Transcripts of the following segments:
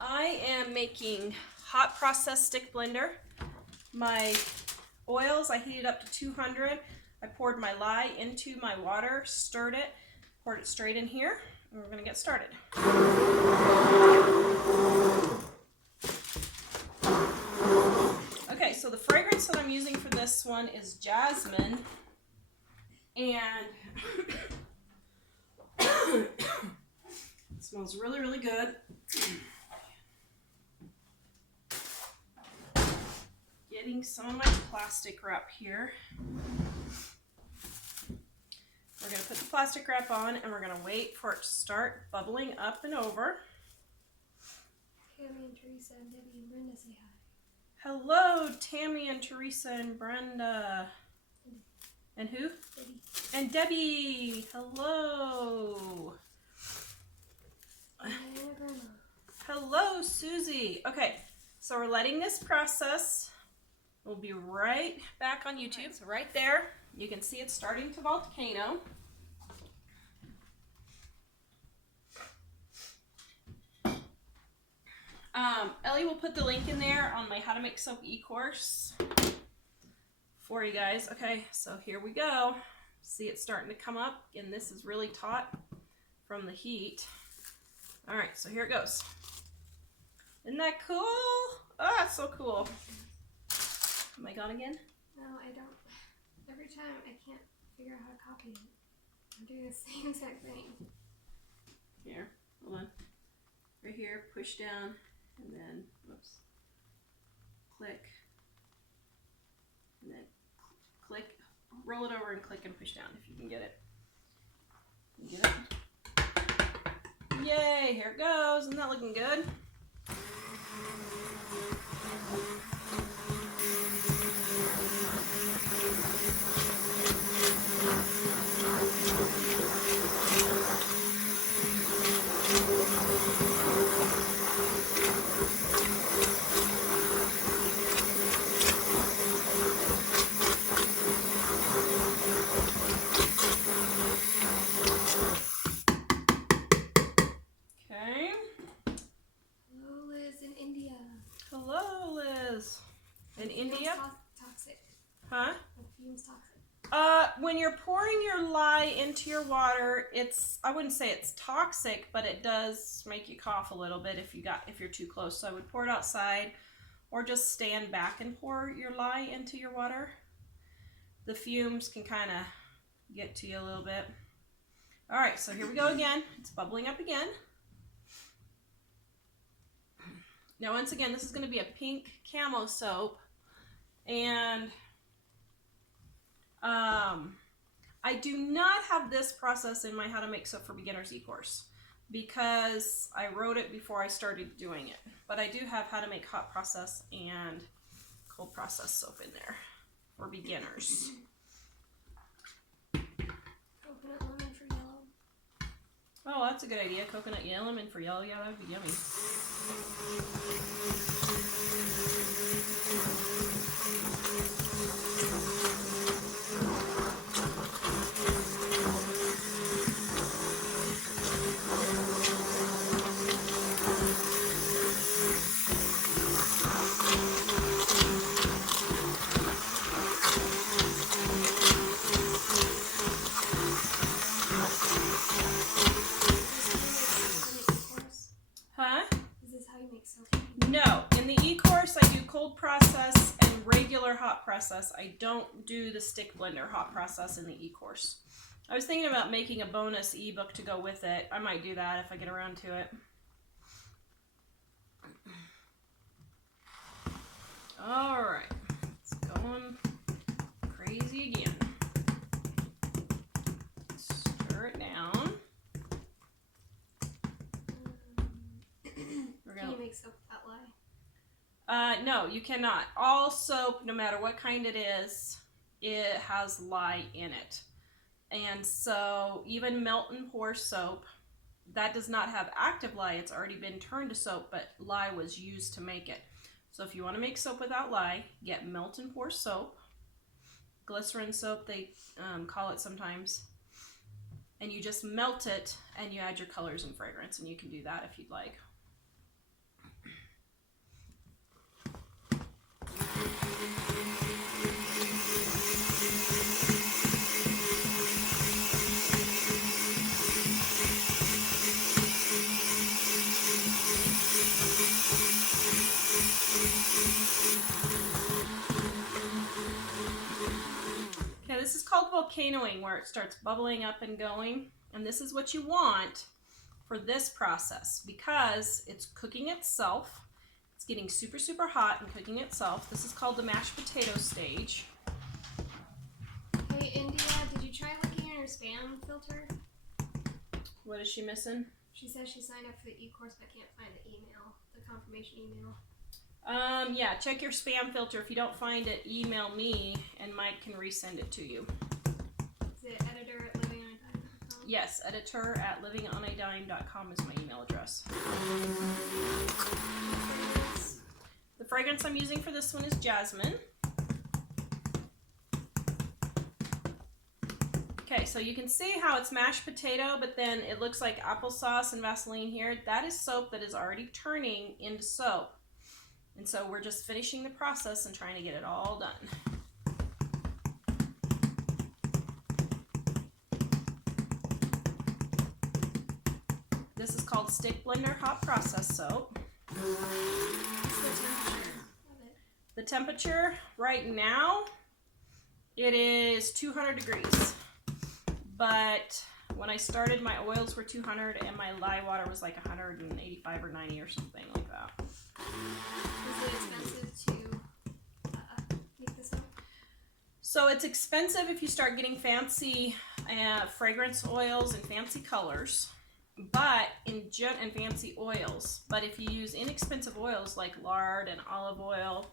I am making hot process stick blender. My oils, I heated up to 200. I poured my lye into my water, stirred it, poured it straight in here, and we're going to get started. Okay, so the fragrance that I'm using for this one is jasmine, and it smells really, really good. Getting some of my plastic wrap here. We're going to put the plastic wrap on and we're going to wait for it to start bubbling up and over. Tammy and Teresa and Debbie and Brenda say hi. Hello, Tammy and Teresa and Brenda. And who? Debbie. And Debbie. Hello. And Grandma. Hello, Susie. Okay, so we're letting this process. We'll be right back on YouTube. So right there, you can see it's starting to volcano. Ellie will put the link in there on my How to Make Soap e-course for you guys. Okay, so here we go. See it starting to come up, and this is really taut from the heat. All right, so here it goes. Isn't that cool? Oh, that's so cool. Am I gone again? No, I don't. Every time I can't figure out how to copy it. I'm doing the same exact thing. Here, hold on. Right here, push down, and then, whoops, click, and then click, roll it over and click and push down if you can get it. You get it? Yay, here it goes. Isn't that looking good? Okay. Hello, Liz in India. Hello, Liz. In India? Toxic. Huh? The fume's toxic. When you're pouring your lye into your water, I wouldn't say it's toxic, but it does make you cough a little bit if you're too close. So I would pour it outside or just stand back and pour your lye into your water. The fumes can kind of get to you a little bit. All right, so here we go again. It's bubbling up again. Now, once again, this is going to be a Pink Camo soap, and I do not have this process in my How to Make Soap for Beginners e-course because I wrote it before I started doing it. But I do have How to Make Hot Process and Cold Process soap in there for beginners. Coconut lemon for yellow. Oh, that's a good idea. Coconut lemon for yellow. Yeah, that would be yummy. Huh? Is this how you make soap? No. In the e-course, I do cold process and regular hot process. I don't do the stick blender hot process in the e-course. I was thinking about making a bonus e-book to go with it. I might do that if I get around to it. All right. It's going crazy again. Stir it down. Can you make soap without lye? No, you cannot. All soap, no matter what kind it is, it has lye in it. And so even melt and pour soap, that does not have active lye. It's already been turned to soap, but lye was used to make it. So if you want to make soap without lye, get melt and pour soap. Glycerin soap, they call it sometimes. And you just melt it and you add your colors and fragrance, and you can do that if you'd like. Okay, this is called volcanoing, where it starts bubbling up and going. And this is what you want for this process because it's cooking itself. It's getting super, super hot and cooking itself. This is called the mashed potato stage. Hey, India, did you try looking in your spam filter? What is she missing? She says she signed up for the e-course but can't find the email, the confirmation email. Yeah, check your spam filter. If you don't find it, email me and Mike can resend it to you. Is it editor@livingonadime.com? Yes, editor@livingonadime.com is my email address. The fragrance I'm using for this one is jasmine. Okay, so you can see how it's mashed potato, but then it looks like applesauce and Vaseline here. That is soap that is already turning into soap. And so we're just finishing the process and trying to get it all done. This is called Stick Blender Hot Process Soap. The temperature right now, it is 200 degrees. But when I started, my oils were 200 and my lye water was like 185 or 90 or something like that. Is it expensive to make this up? So it's expensive if you start getting fancy fragrance oils and fancy colors, but and fancy oils. But if you use inexpensive oils like lard and olive oil,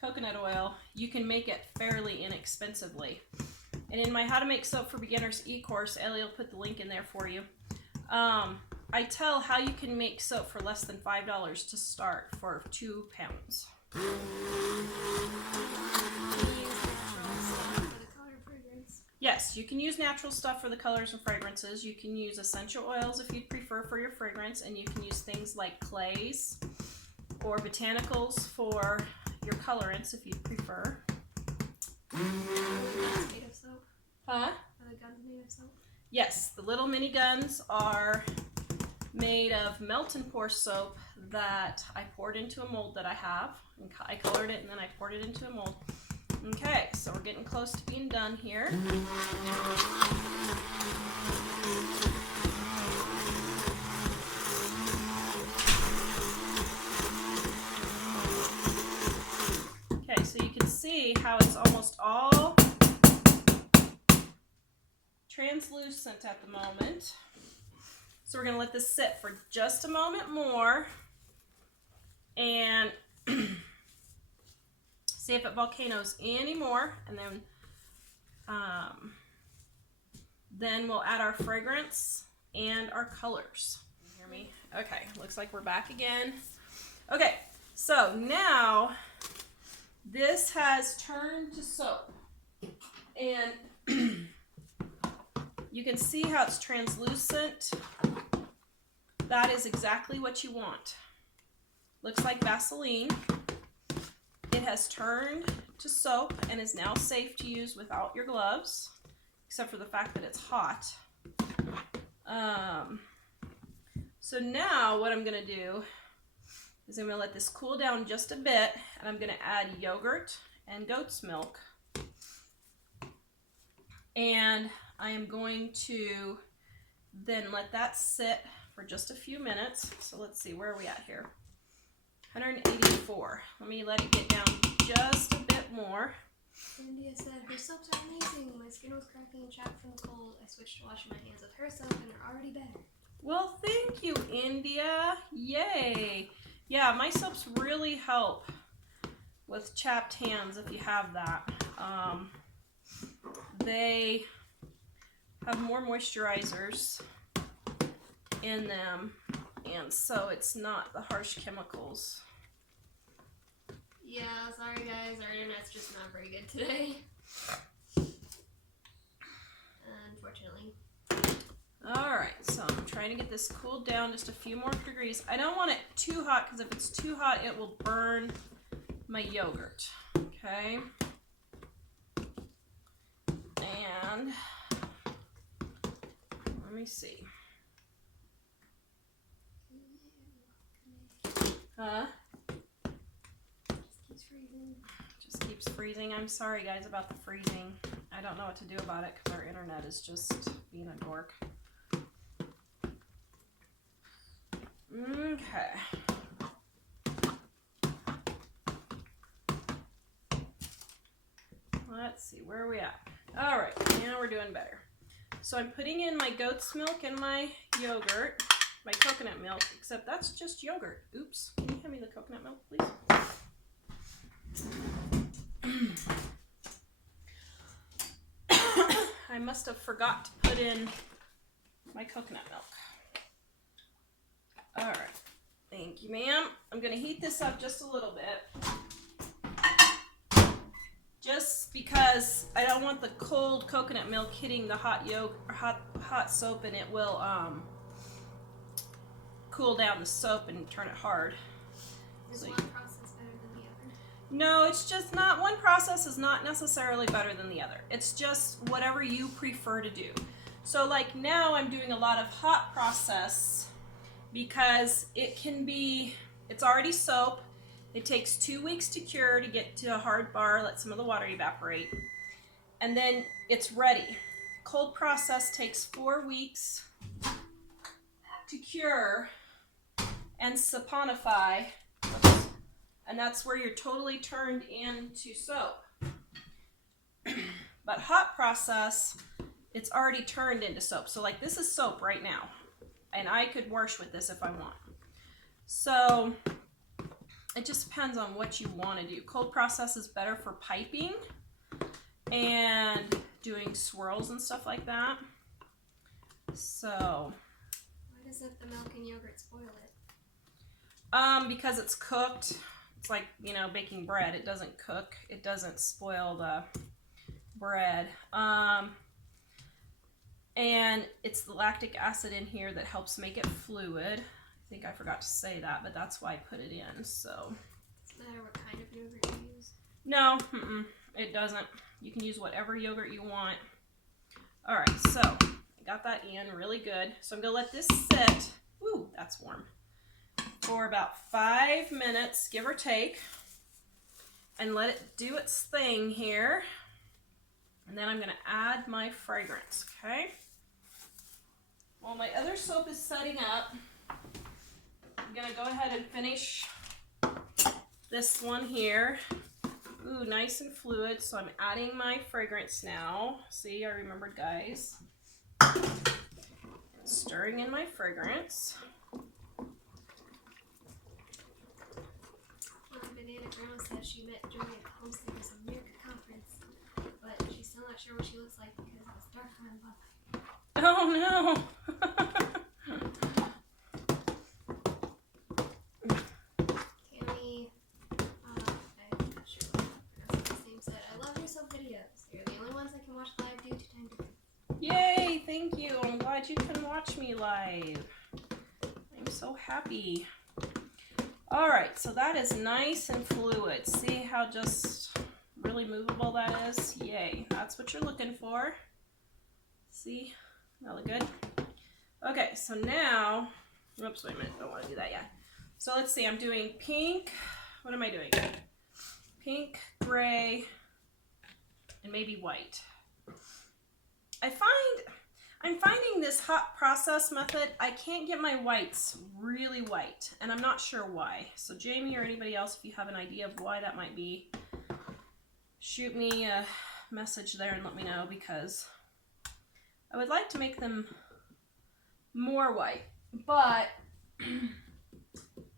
coconut oil, you can make it fairly inexpensively. And in my How to Make Soap for Beginners e-course, Ellie will put the link in there for you. I tell how you can make soap for less than $5 to start for 2 pounds. Yes, you can use natural stuff for the colors and fragrances. You can use essential oils if you'd prefer for your fragrance, and you can use things like clays or botanicals for your colorants if you'd prefer. Made of soap? Huh? Are the guns made of soap? Yes, the little mini guns are made of melt and pour soap that I poured into a mold that I have. And I colored it and then I poured it into a mold. Okay, so we're getting close to being done here. Okay, so you can see how it's almost all translucent at the moment. So we're going to let this sit for just a moment more and see if it volcanoes any more, and then we'll add our fragrance and our colors. You hear me? Okay, looks like we're back again. Okay, so now this has turned to soap, and you can see how it's translucent. That is exactly what you want. Looks like Vaseline. It has turned to soap and is now safe to use without your gloves, except for the fact that it's hot. So now what I'm going to do is I'm going to let this cool down just a bit, and I'm going to add yogurt and goat's milk. And I am going to then let that sit for just a few minutes. So let's see, where are we at here? 184. Let me let it get down just a bit more. India said, her soaps are amazing. My skin was cracking and chapped from the cold. I switched to washing my hands with her soap and they're already better. Well, thank you, India. Yay. Yeah, my soaps really help with chapped hands if you have that. They have more moisturizers in them, and so it's not the harsh chemicals. Yeah, sorry guys, our internet's just not very good today. Unfortunately. Alright, so I'm trying to get this cooled down just a few more degrees. I don't want it too hot, because if it's too hot, it will burn my yogurt. Okay. Okay. And let me see. Huh? Just keeps freezing. Just keeps freezing. I'm sorry, guys, about the freezing. I don't know what to do about it because our internet is just being a dork. Okay. Let's see, where are we at? All right, now we're doing better. So I'm putting in my goat's milk and my yogurt, my coconut milk, except that's just yogurt. Oops, can you hand me the coconut milk, please? I must have forgot to put in my coconut milk. All right, thank you, ma'am. I'm gonna heat this up just a little bit. Just because I don't want the cold coconut milk hitting the hot hot soap, and it will cool down the soap and turn it hard. Is one process better than the other? No, it's just not. One process is not necessarily better than the other. It's just whatever you prefer to do. So like now I'm doing a lot of hot process because it's already soap. It takes 2 weeks to cure, to get to a hard bar, let some of the water evaporate, and then it's ready. Cold process takes 4 weeks to cure and saponify, and that's where you're totally turned into soap. But hot process, it's already turned into soap. So like this is soap right now, and I could wash with this if I want. So it just depends on what you want to do. Cold process is better for piping and doing swirls and stuff like that. So why doesn't the milk and yogurt spoil it? Because it's cooked. It's like, you know, baking bread. It doesn't cook. It doesn't spoil the bread. And it's the lactic acid in here that helps make it fluid. I think I forgot to say that, but that's why I put it in. So doesn't matter what kind of yogurt you use. No, it doesn't. You can use whatever yogurt you want. All right, so I got that in really good. So I'm gonna let this sit. Ooh, that's warm. For about 5 minutes, give or take, and let it do its thing here. And then I'm gonna add my fragrance, okay? While my other soap is setting up, I'm gonna go ahead and finish this one here. Ooh, nice and fluid. So I'm adding my fragrance now. See, I remembered, guys. Stirring in my fragrance. Banana Grandma said she met Joey at the Homesteaders America conference, but she's still not sure what she looks like because it was dark around the light. Oh no! I'm not sure what his name said. I love your soap videos. You're the only ones I can watch live due to time difference. Yay! Thank you. I'm glad you can watch me live. I'm so happy. All right, so that is nice and fluid. See how just really movable that is? Yay! That's what you're looking for. See? That look good? Okay, so now, oops, wait a minute, don't want to do that yet. So let's see, I'm doing pink. What am I doing? Pink, gray, and maybe white. I'm finding this hot process method, I can't get my whites really white, and I'm not sure why. So Jamie or anybody else, if you have an idea of why that might be, shoot me a message there and let me know, because I would like to make them more white, but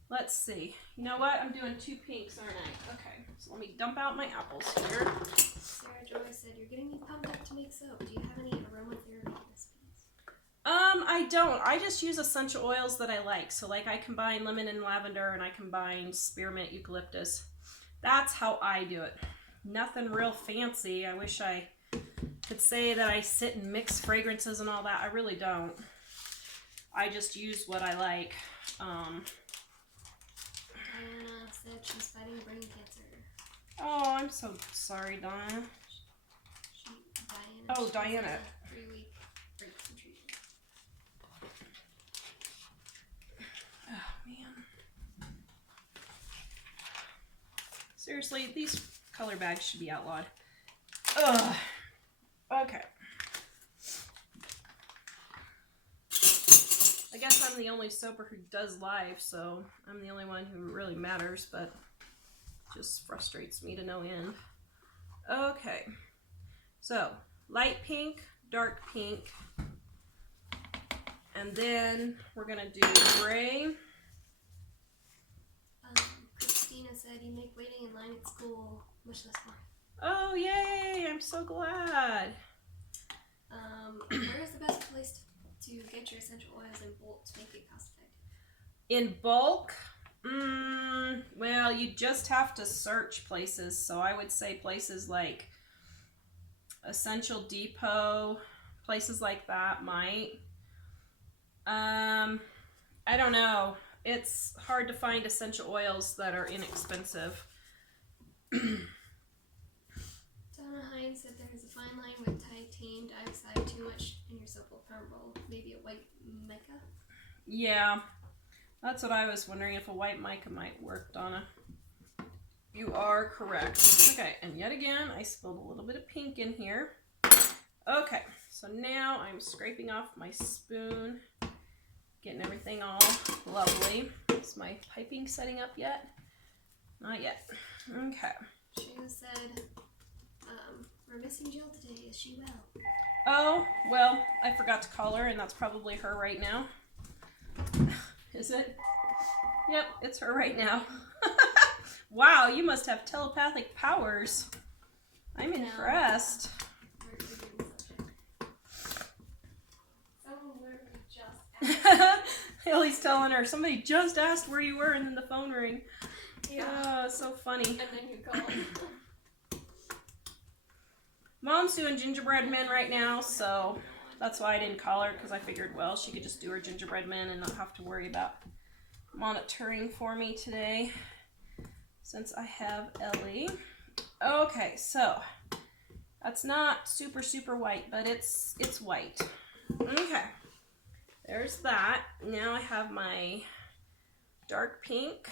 let's see. You know what? I'm doing 2 pinks, aren't I? Okay, so let me dump out my apples here. Sarah Joy said, you're getting me pumped up to make soap. Do you have any aromatherapy recipes? I don't. I just use essential oils that I like. So like I combine lemon and lavender, and I combine spearmint, eucalyptus. That's how I do it. Nothing real fancy. I wish I could say that I sit and mix fragrances and all that. I really don't. I just use what I like. Diana said she's fighting brain cancer. Oh, I'm so sorry, Donna. Diana. Oh, Diana. 3-week break from treatment. Oh, man. Seriously, these color bags should be outlawed. Ugh. Okay. I guess I'm the only soaper who does live, so I'm the only one who really matters, but it just frustrates me to no end. Okay. So, light pink, dark pink, and then we're gonna do gray. Christina said you make waiting in line at school much less fun. Oh, yay! I'm so glad. Where is the best place to get your essential oils in bulk to make it cost effective? In bulk? Well, you just have to search places. So I would say places like Essential Depot, places like that might. I don't know. It's hard to find essential oils that are inexpensive. Donna Hines said there's a fine line with titanium dioxide. Too much in your soap will crumble. Maybe a white mica? Yeah, that's what I was wondering, if a white mica might work, Donna. You are correct. Okay, and yet again, I spilled a little bit of pink in here. Okay, so now I'm scraping off my spoon, getting everything all lovely. Is my piping setting up yet? Not yet. Okay. She said, we're missing Jill today. Is she well? Oh, well, I forgot to call her, and that's probably her right now. Is it? Yep, it's her right now. Wow, you must have telepathic powers. I'm impressed. Someone literally just asked. Haley's telling her, somebody just asked where you were, and then the phone rang. Yeah. Oh, so funny. And then you called. Mom's doing gingerbread men right now, so that's why I didn't call her, because I figured, well, she could just do her gingerbread men and not have to worry about monitoring for me today, since I have Ellie. Okay, so that's not super, super white, but it's white. Okay, there's that. Now I have my dark pink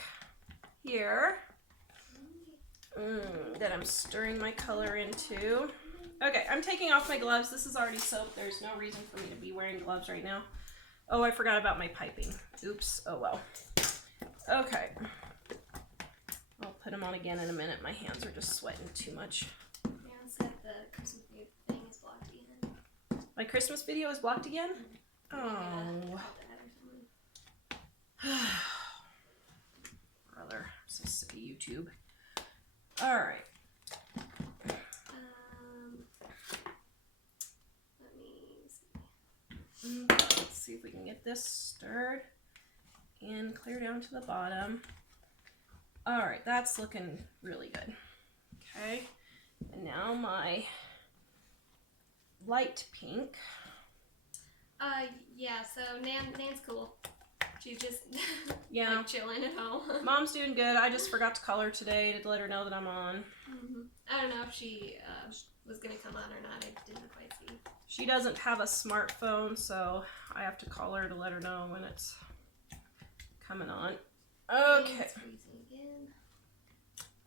here that I'm stirring my color into. Okay, I'm taking off my gloves. This is already soaked. There's no reason for me to be wearing gloves right now. Oh, I forgot about my piping. Oops. Oh, well. Okay. I'll put them on again in a minute. My hands are just sweating too much. Dan said the Christmas thing is blocked again. My Christmas video is blocked again? Oh. Brother, I'm so sick of YouTube. All right. Let me see. Okay, let's see if we can get this stirred and clear down to the bottom. All right, that's looking really good. Okay, and now my light pink. Yeah, so Nan's cool. She's just Yeah. like chilling at home. Mom's doing good. I just forgot to call her today to let her know that I'm on. I don't know if she was going to come on or not. I didn't quite see. She doesn't have a smartphone, so I have to call her to let her know when it's coming on. Okay. It's freezing again.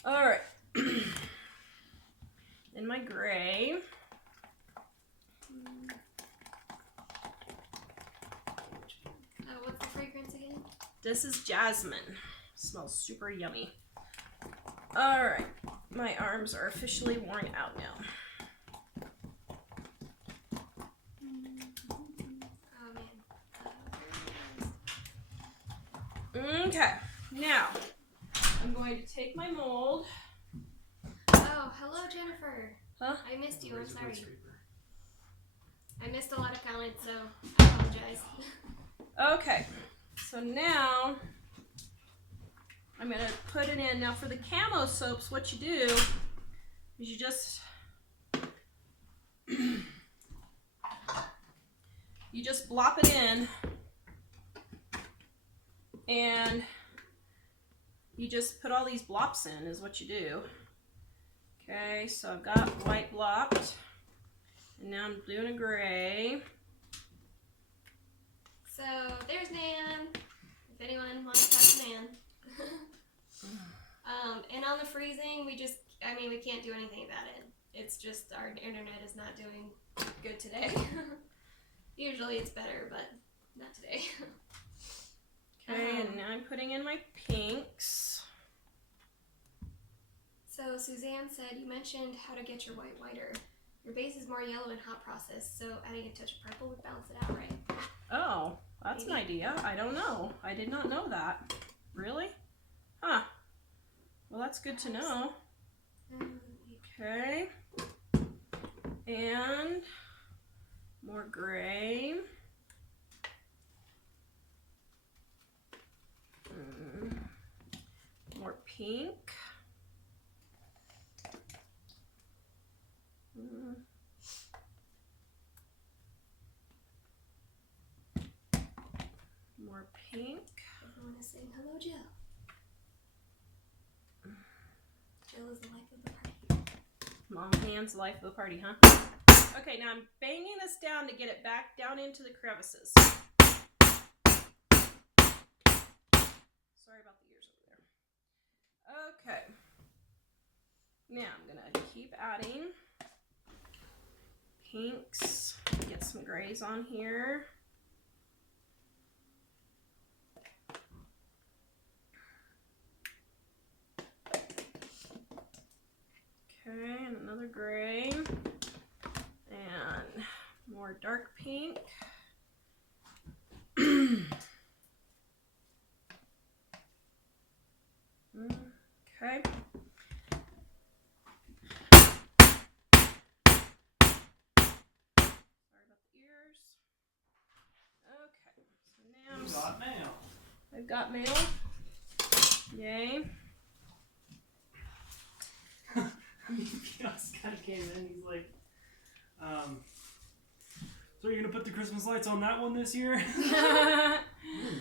All right. In my gray. What's the fragrance again? This is jasmine. Smells super yummy. All right. My arms are officially worn out now. Oh man. Okay. Now, I'm going to take my mold. Oh, hello Jennifer. Huh? I missed you. I'm sorry. I missed a lot of comments, so I apologize. Okay. So now, I'm going to put it in. Now for the camo soaps, what you do is you just blop it in, and you just put all these blops in is what you do. Okay, so I've got white blocked, and now I'm doing a gray. So there's Nan, if anyone wants to talk to Nan. And on the freezing, we can't do anything about it. It's just our internet is not doing good today. Usually it's better, but not today. Okay, and now I'm putting in my pinks. So Suzanne said, you mentioned how to get your white whiter. Your base is more yellow and hot process, so adding a touch of purple would balance it out, right? Oh, that's an idea. I don't know. I did not know that. Really? Huh. Well, that's good to know. Okay. And more gray. More pink. More pink. Everyone is saying hello, Jill. Jill is the life of the party. Mom Nan's life of the party, huh? Okay, now I'm banging this down to get it back down into the crevices. Sorry about the ears over there. Okay. Now I'm gonna keep adding pinks. Get some grays on here. Okay, and another gray. And more dark pink. Okay. Sorry about the ears. Okay, so now You got mail. I've got mail. Yay. UPS guy came in, he's like, so you're gonna put the Christmas lights on that one this year? You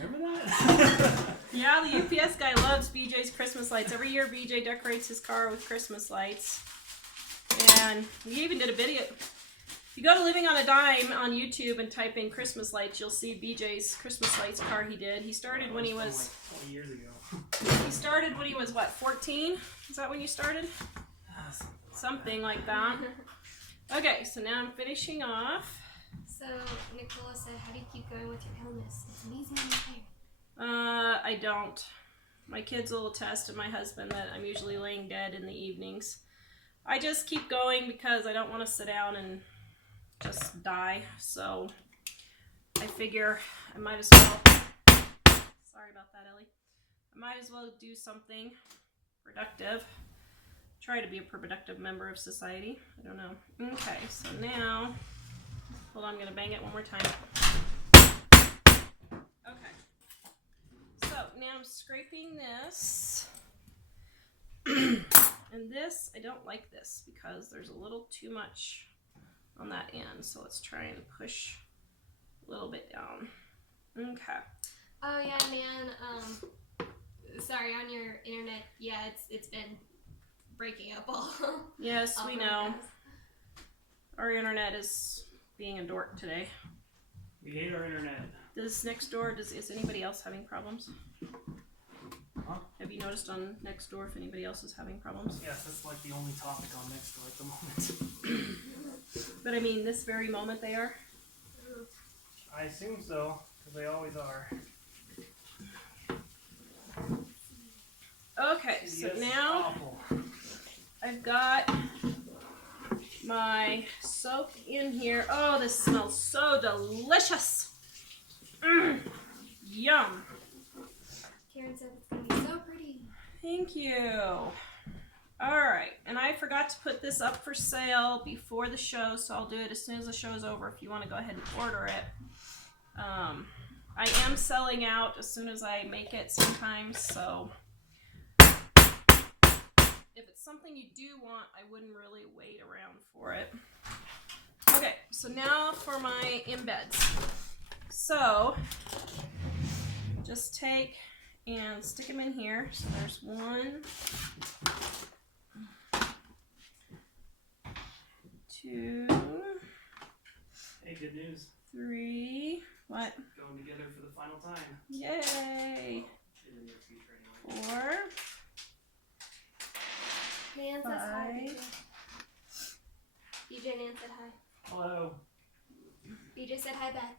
remember that? Yeah, the UPS guy loves BJ's Christmas lights. Every year BJ decorates his car with Christmas lights. And we even did a video. If you go to Living on a Dime on YouTube and type in Christmas lights, you'll see BJ's Christmas lights car he did. He started when he was... Like 20 years ago. He started when he was, what, 14? Is that when you started? Something like that. Okay, so now I'm finishing off. So Nicola said, how do you keep going with your illness? It's amazing in your hair. I don't. My kids will attest, and my husband, that I'm usually laying dead in the evenings. I just keep going because I don't want to sit down and just die. So I figure I might as well. Sorry about that, Ellie. I might as well do something productive. Try to be a productive member of society. I don't know. Okay, so now, hold on, I'm gonna bang it one more time. Okay. So now I'm scraping this. And this, I don't like this because there's a little too much on that end. So let's try and push a little bit down. Okay. Oh yeah, man. Sorry, on your internet, yeah, it's been breaking up all. Yes, all we know. Our internet is being a dork today. We hate our internet. Does Nextdoor, is anybody else having problems? Huh? Have you noticed on Nextdoor if anybody else is having problems? Yes, that's like the only topic on Nextdoor at the moment. But I mean, this very moment they are? I assume so, because they always are. Okay, so Yes, now awful. I've got my soap in here. Oh, this smells so delicious. Yum. Karen said it's gonna be so pretty. Thank you. All right, and I forgot to put this up for sale before the show, so I'll do it as soon as the show's over if you want to go ahead and order it. I am selling out as soon as I make it sometimes, so if it's something you do want, I wouldn't really wait around for it. Okay, so now for my embeds. So just take and stick them in here. So there's one, 2, Hey, good news. 3. What? Going together for the final time. Yay. In the near future, anyway. 4. Nan says hi. 5. BJ, Nan said hi. Hello. BJ said hi back.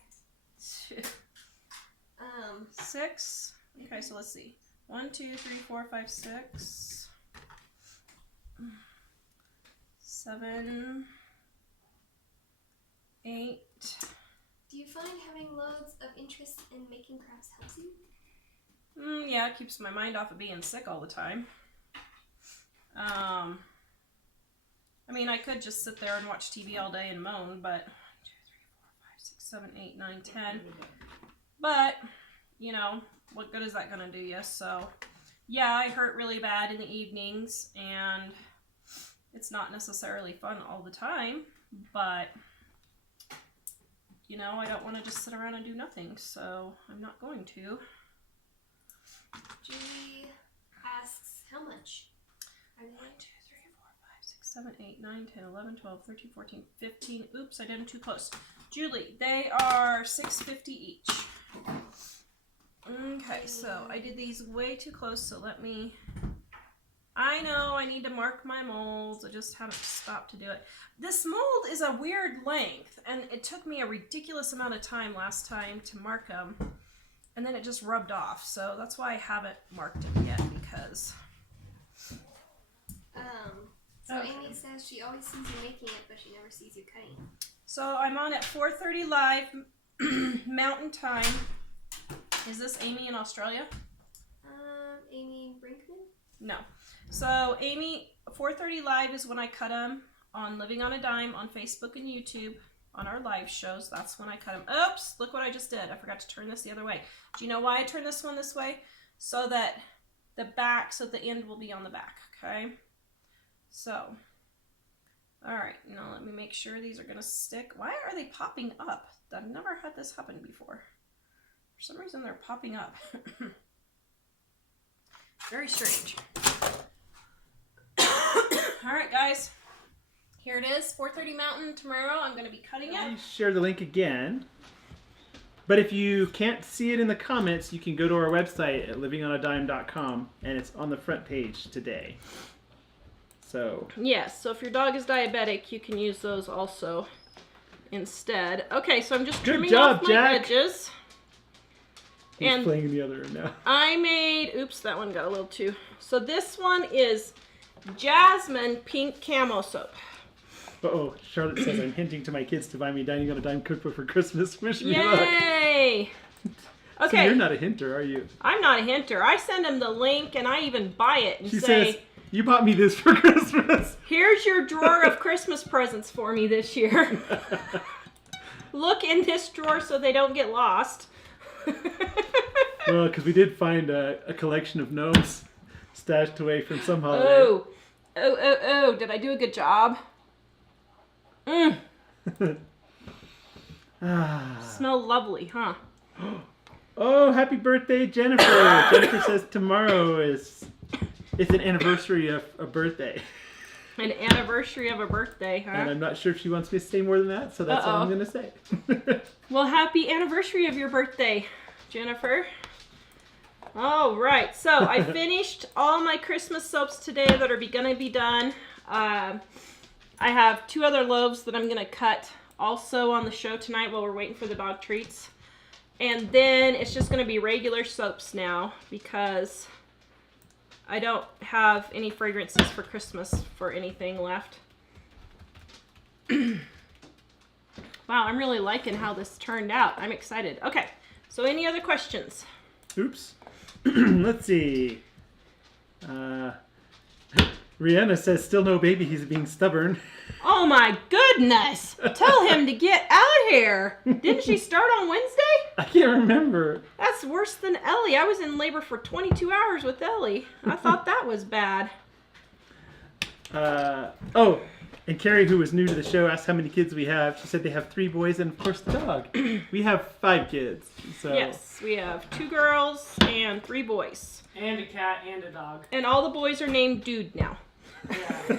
6. Okay, so let's see. 1, 2, 3, 4, 5, 6. 7. 8. Do you find having loads of interest in making crafts helps you? Yeah, it keeps my mind off of being sick all the time. I mean, I could just sit there and watch TV all day and moan, but 1, 2, 3, 4, 5, 6, 7, 8, 9, 10. But, you know, what good is that going to do you? So, yeah, I hurt really bad in the evenings, and it's not necessarily fun all the time, but, you know, I don't want to just sit around and do nothing, so I'm not going to. Julie asks, how much are they? 1, 2, 3, 4, 5, 6, 7, 8, 9, 10, 11, 12, 13, 14, 15. Oops, I did them too close. Julie, they are $6.50 each. Okay, so I did these way too close, so let me... I know I need to mark my molds. I just haven't stopped to do it. This mold is a weird length, and it took me a ridiculous amount of time last time to mark them, and then it just rubbed off. So that's why I haven't marked them yet, because... So Okay. Amy says she always sees you making it, but she never sees you cutting. So I'm on at 4:30 live Mountain Time. Is this Amy in Australia? Amy Brinkman? No. So Amy, 4:30 live is when I cut them on Living on a Dime on Facebook and YouTube on our live shows. That's when I cut them. Oops, look what I just did. I forgot to turn this the other way. Do you know why I turned this one this way? So that the back, so the end will be on the back, okay? So, all right, now let me make sure these are gonna stick. Why are they popping up? I've never had this happen before. For some reason, they're popping up. Very strange. All right, guys. Here it is, 4:30 Mountain tomorrow. I'm going to be cutting Let me it. share the link again. But if you can't see it in the comments, you can go to our website at livingonadime.com, and it's on the front page today. So Yes, so if your dog is diabetic, you can use those also instead. Okay, so I'm just Good trimming job, off my Jack. edges. he's And playing in the other room now. I made, oops, that one got a little too. So this one is Jasmine Pink Camo Soap. Uh-oh, Charlotte says, I'm hinting to my kids to buy me Dining on a Dime cookbook for Christmas. Wish me luck. Yay! So Okay, you're not a hinter, are you? I'm not a hinter. I send them the link and I even buy it and She say, says, you bought me this for Christmas. here's your drawer of Christmas presents for me this year. Look in this drawer so they don't get lost. Well, because we did find a collection of gnomes stashed away from some holiday. Oh, did I do a good job? Smell lovely, huh? Oh, happy birthday, Jennifer. Jennifer says tomorrow it's an anniversary of a birthday. An anniversary of a birthday, And huh? I'm not sure if she wants me to say more than that, so that's all I'm going to say. Well, happy anniversary of your birthday, Jennifer. All right, so I finished all my Christmas soaps today that are going to be done. I have 2 other loaves that I'm going to cut also on the show tonight while we're waiting for the dog treats. And then it's just going to be regular soaps now because I don't have any fragrances for Christmas for anything left. Wow, I'm really liking how this turned out. I'm excited. Okay, so any other questions? Oops. Let's see. Rihanna says, still no baby, he's being stubborn. Oh my goodness! Tell him to get out here! Didn't she start on Wednesday? I can't remember. That's worse than Ellie. I was in labor for 22 hours with Ellie. I thought that was bad. Oh, and Carrie, who was new to the show, asked how many kids we have. She said they have 3 boys and, of course, the dog. We have 5 kids. So. Yes, we have 2 girls and 3 boys. And a cat and a dog. And all the boys are named Dude now. Yeah.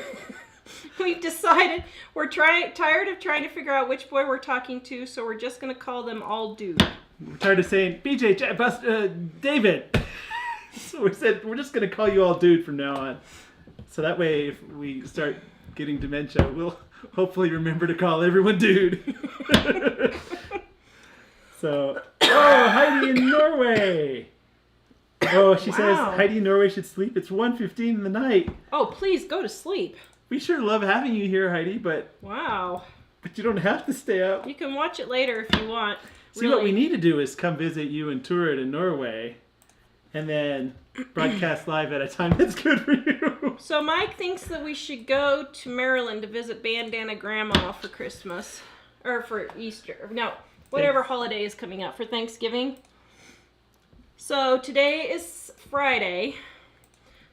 we've decided we're tired of trying to figure out which boy we're talking to, so we're just gonna call them all dude. We're tired of saying BJ, David. So we said we're just gonna call you all dude from now on. So that way, if we start getting dementia, we'll hopefully remember to call everyone dude. So, Heidi in Norway. Oh, she says Heidi in Norway should sleep. It's 1:15 in the night. Oh, please go to sleep. We sure love having you here, Heidi, but you don't have to stay up. You can watch it later if you want. See, what we need to do is come visit you and tour it in Norway, and then broadcast live at a time that's good for you. So Mike thinks that we should go to Maryland to visit Bandana Grandma for Christmas. Or for Easter. No, whatever holiday is coming up for Thanksgiving. So today is Friday.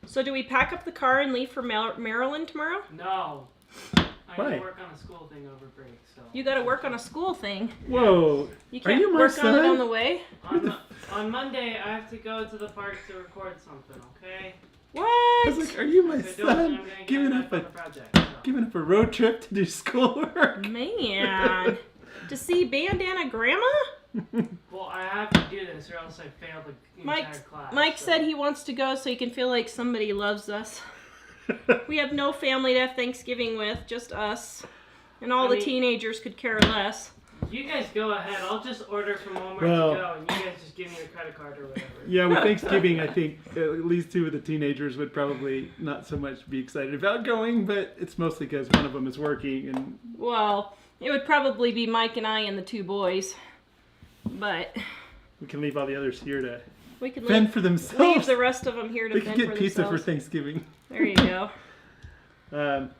So do we pack up the car and leave for Maryland tomorrow? No. I Why? gotta work on a school thing over break. So. You gotta work on a school thing. Whoa. You can't Are you my work son? on it on the way? On Monday, I have to go to the park to record something, okay? What? I was like, are you my If I don't, then son? I'm gonna Giving get up on a the project. So. giving up a road trip to do schoolwork. Man. To see Bandana Grandma? Well, I have to do this or else I fail the entire class. Mike so. said he wants to go so he can feel like somebody loves us. We have no family to have Thanksgiving with, just us. And all the teenagers could care less. You guys go ahead. I'll just order from Walmart to go, and you guys just give me your credit card or whatever. Yeah, with Thanksgiving, I think at least two of the teenagers would probably not so much be excited about going, but it's mostly because one of them is working. And Well, it would probably be Mike and I and the two boys. But we can leave all the others here to we can fend for themselves. leave the rest of them here to They fend can for get pizza themselves. for Thanksgiving. There you go. Um,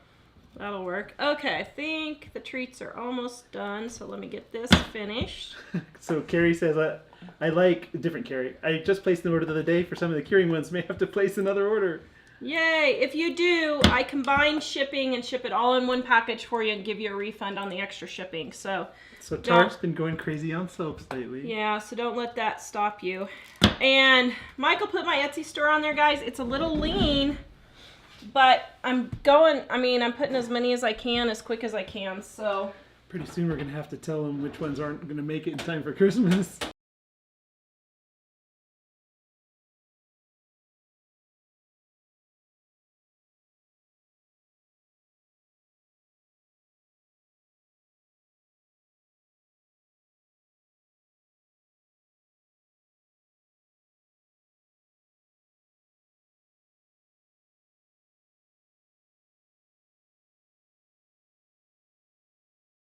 That'll work. Okay, I think the treats are almost done, so let me get this finished. so Carrie says, I like different Carrie. I just placed an order the other day for some of the curing ones. May have to place another order. Yay! If you do, I combine shipping and ship it all in one package for you and give you a refund on the extra shipping. So Tar's been going crazy on soaps lately. yeah, so don't let that stop you. And Michael put my Etsy store on there, guys. It's a little lean, but I'm putting as many as I can, as quick as I can, so. Pretty soon we're going to have to tell them which ones aren't going to make it in time for Christmas.